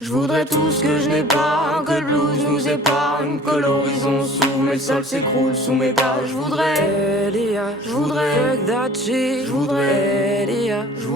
Je voudrais tout ce que je n'ai pas, que le blues nous épargne, que l'horizon s'ouvre, mais le sol s'écroule sous mes pas. Je voudrais, Elia, je voudrais, fuck that shit, je voudrais, Elia, je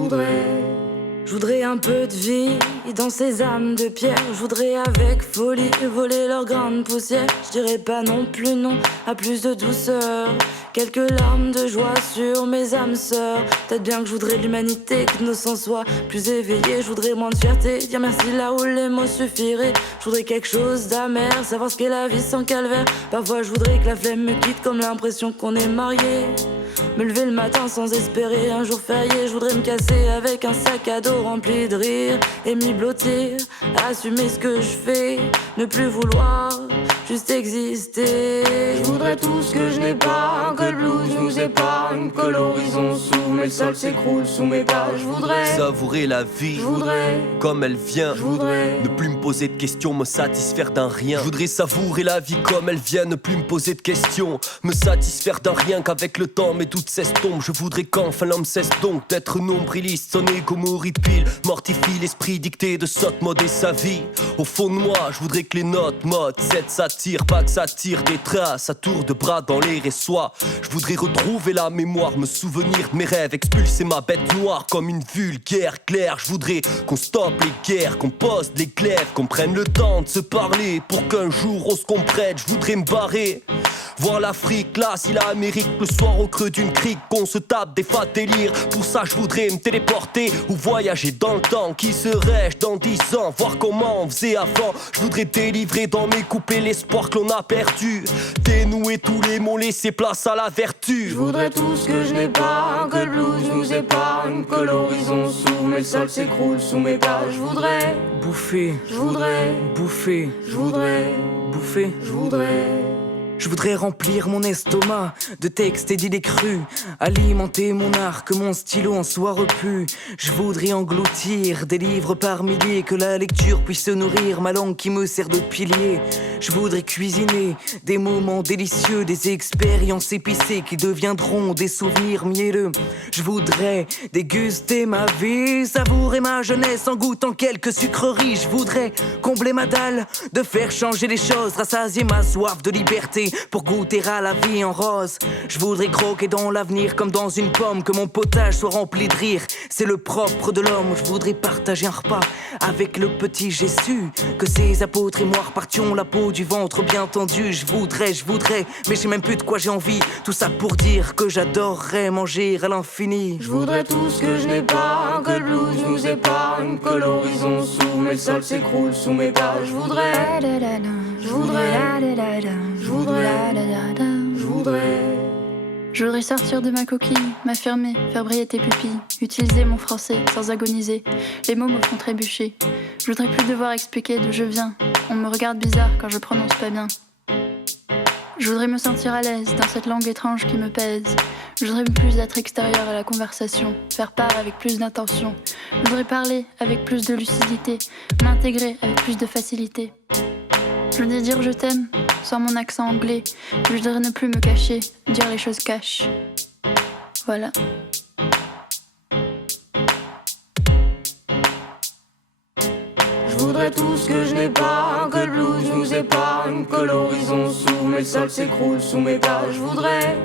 voudrais un peu de vie dans ces âmes de pierre. Je voudrais avec folie voler leur grande poussière. Je dirais pas non plus non à plus de douceur. Quelques larmes de joie sur mes âmes sœurs. Peut-être bien que je voudrais l'humanité, que nos sens soient plus éveillés. Je voudrais moins de fierté, dire merci là où les mots suffiraient. Je voudrais quelque chose d'amer, savoir ce qu'est la vie sans calvaire. Parfois je voudrais que la flemme me quitte comme l'impression qu'on est marié. Me lever le matin sans espérer un jour férié. Je voudrais me casser avec un sac à dos rempli de rire et m'y blottir, assumer ce que je fais, ne plus vouloir juste exister. Je voudrais tout ce que je n'ai pas, que le blues nous épargne, que l'horizon s'ouvre, mais le sol s'écroule sous mes pas. Je voudrais savourer la vie, je voudrais comme elle vient, je voudrais ne plus me poser de questions, me satisfaire d'un rien. Je voudrais savourer la vie comme elle vient, ne plus me poser de questions, me satisfaire d'un rien. Qu'avec le temps mes doutes s'estompent. Je voudrais qu'enfin l'homme cesse donc d'être nombriliste. Son égo m'horripile, mortifie l'esprit dicté de sotte mode et sa vie. Au fond de moi, je voudrais que les notes mode cette s'attire, pas que ça tire des traces à tour de bras dans l'air et soit. Je voudrais retrouver la mémoire, me souvenir de mes rêves, expulser ma bête noire comme une vulgaire claire. Je voudrais qu'on stoppe les guerres, qu'on pose les glaives, qu'on prenne le temps de se parler pour qu'un jour on se comprenne. Je voudrais me barrer, voir l'Afrique, là, si l'Amérique, le soir au creux d'une crique, qu'on se tape des fats délires. Pour ça je voudrais me téléporter ou voyager dans le temps. Qui serais-je dans 10 ans, voir comment on faisait avant. Je voudrais délivrer dans mes couplets l'espoir que l'on a perdu, dénouer tous les mots, laisser place à la vertu. Je voudrais tout ce que je n'ai pas, que le blues nous épargne, que l'horizon s'ouvre, mais le sol s'écroule sous mes pas. Je voudrais bouffer, je voudrais bouffer, je voudrais bouffer. je voudrais Je voudrais remplir mon estomac de textes et d'idées crues, alimenter mon art, que mon stylo en soit repu. Je voudrais engloutir des livres par milliers, que la lecture puisse nourrir ma langue qui me sert de pilier. Je voudrais cuisiner des moments délicieux, des expériences épicées qui deviendront des souvenirs mielleux. Je voudrais déguster ma vie, savourer ma jeunesse en goûtant quelques sucreries. Je voudrais combler ma dalle, de faire changer les choses, rassasier ma soif de liberté pour goûter à la vie en rose. Je voudrais croquer dans l'avenir comme dans une pomme, que mon potage soit rempli de rire, c'est le propre de l'homme. Je voudrais partager un repas avec le petit Jésus, que ses apôtres et moi repartions la peau du ventre bien tendu. Je voudrais, mais je sais même plus de quoi j'ai envie. Tout ça pour dire que j'adorerais manger à l'infini. Je voudrais tout ce que je n'ai pas, que le blues nous épargne, que l'horizon s'ouvre, mais le sol s'écroule sous mes pas. Je voudrais je voudrais sortir de ma coquille, m'affirmer, faire briller tes pupilles, utiliser mon français sans agoniser. Les mots me font trébucher. Je voudrais plus devoir expliquer d'où je viens. On me regarde bizarre quand je prononce pas bien. Je voudrais me sentir à l'aise dans cette langue étrange qui me pèse. Je voudrais plus être extérieur à la conversation, faire part avec plus d'intention. Je voudrais parler avec plus de lucidité, m'intégrer avec plus de facilité. Je voudrais dire je t'aime, sans mon accent anglais. Je voudrais ne plus me cacher, dire les choses cash. Voilà. Je voudrais tout ce que je n'ai pas, que le blues nous épargne, que l'horizon s'ouvre, mais le sol s'écroule sous mes pas. Je voudrais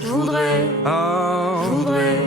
je voudrais je voudrais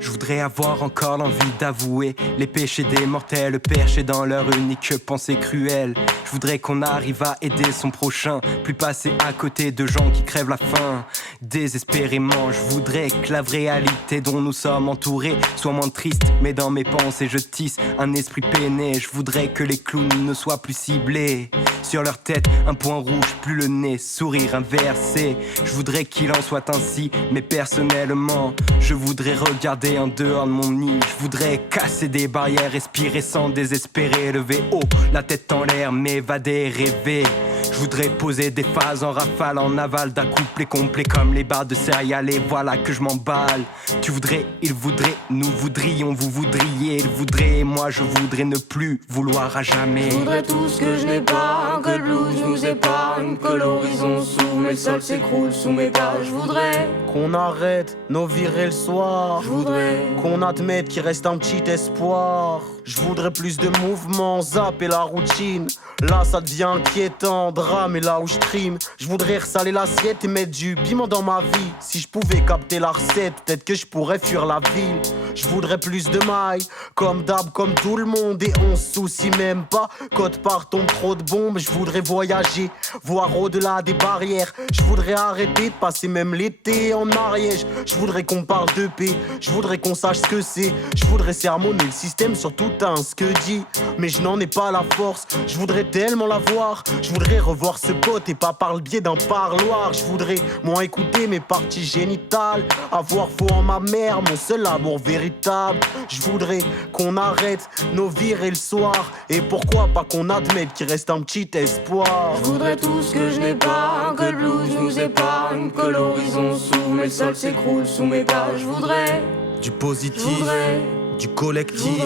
Je voudrais avoir encore l'envie d'avouer les péchés des mortels perchés dans leur unique pensée cruelle. Je voudrais qu'on arrive à aider son prochain, plus passer à côté de gens qui crèvent la faim désespérément. Je voudrais que la vraie réalité dont nous sommes entourés soit moins triste, mais dans mes pensées je tisse un esprit peiné. Je voudrais que les clowns ne soient plus ciblés sur leur tête, un point rouge, plus le nez, sourire inversé. Je voudrais qu'il en soit ainsi, mais personnellement je voudrais regarder en dehors de mon nid. Je voudrais casser des barrières, respirer sans désespérer, lever haut la tête en l'air, m'évader, rêver. Je voudrais poser des phases en rafale, en aval d'un couplet complet comme les barres de céréales, et voilà que je m'emballe. Tu voudrais, il voudrait, nous voudrions, vous voudriez, il voudrait, et moi je voudrais ne plus vouloir à jamais. Je voudrais tout ce que je n'ai pas, que le blues nous épargne, que l'horizon s'ouvre, mais le sol s'écroule sous mes pas. Je voudrais qu'on arrête nos virées le soir, je voudrais qu'on admette qu'il reste un petit espoir. Je voudrais plus de mouvement, zapper la routine. Là ça devient inquiétant, drame et là où je trime. Je voudrais ressaler l'assiette et mettre du piment dans ma vie. Si je pouvais capter la recette, peut-être que je pourrais fuir la ville. Je voudrais plus de mailles, comme d'hab, comme tout le monde. Et on se soucie même pas, côte part tombe trop de bombes. Je voudrais voyager, voir au-delà des barrières. Je voudrais arrêter de passer même l'été en Ariège. Je voudrais qu'on parle de paix, je voudrais qu'on sache ce que c'est. Je voudrais sermonner le système sur tout un ce que dit. Mais je n'en ai pas la force, je voudrais tellement la voir. Je voudrais revoir ce pote et pas par le biais d'un parloir. Je voudrais moins écouter mes parties génitales, avoir foi en ma mère, mon seul amour véritable. Je voudrais qu'on arrête nos virées le soir. Et pourquoi pas qu'on admette qu'il reste un petit espoir. Je voudrais tout ce que je n'ai pas, que le blues nous épargne, que l'horizon s'ouvre, mais le sol s'écroule sous mes pas. Je voudrais du positif, voudrais, du collectif,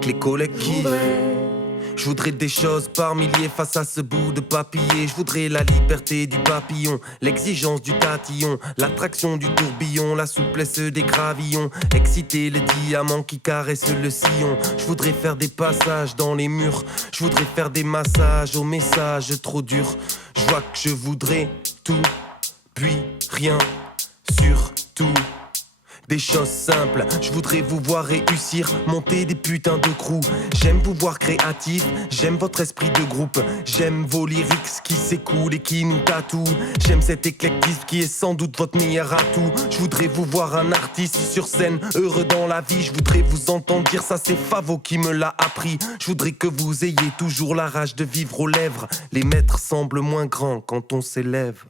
que les collectifs. Je voudrais des choses par milliers face à ce bout de papier. Je voudrais la liberté du papillon, l'exigence du tatillon, l'attraction du tourbillon, la souplesse des gravillons, exciter le diamant qui caresse le sillon. Je voudrais faire des passages dans les murs, je voudrais faire des massages aux messages trop durs. Je vois que je voudrais tout, puis rien, surtout des choses simples. Je voudrais vous voir réussir, monter des putains de crews. J'aime vous voir créatif, j'aime votre esprit de groupe. J'aime vos lyrics qui s'écoulent et qui nous tatouent. J'aime cet éclectisme qui est sans doute votre meilleur atout. Je voudrais vous voir un artiste sur scène, heureux dans la vie. Je voudrais vous entendre dire ça, c'est Favo qui me l'a appris. Je voudrais que vous ayez toujours la rage de vivre aux lèvres. Les maîtres semblent moins grands quand on s'élève.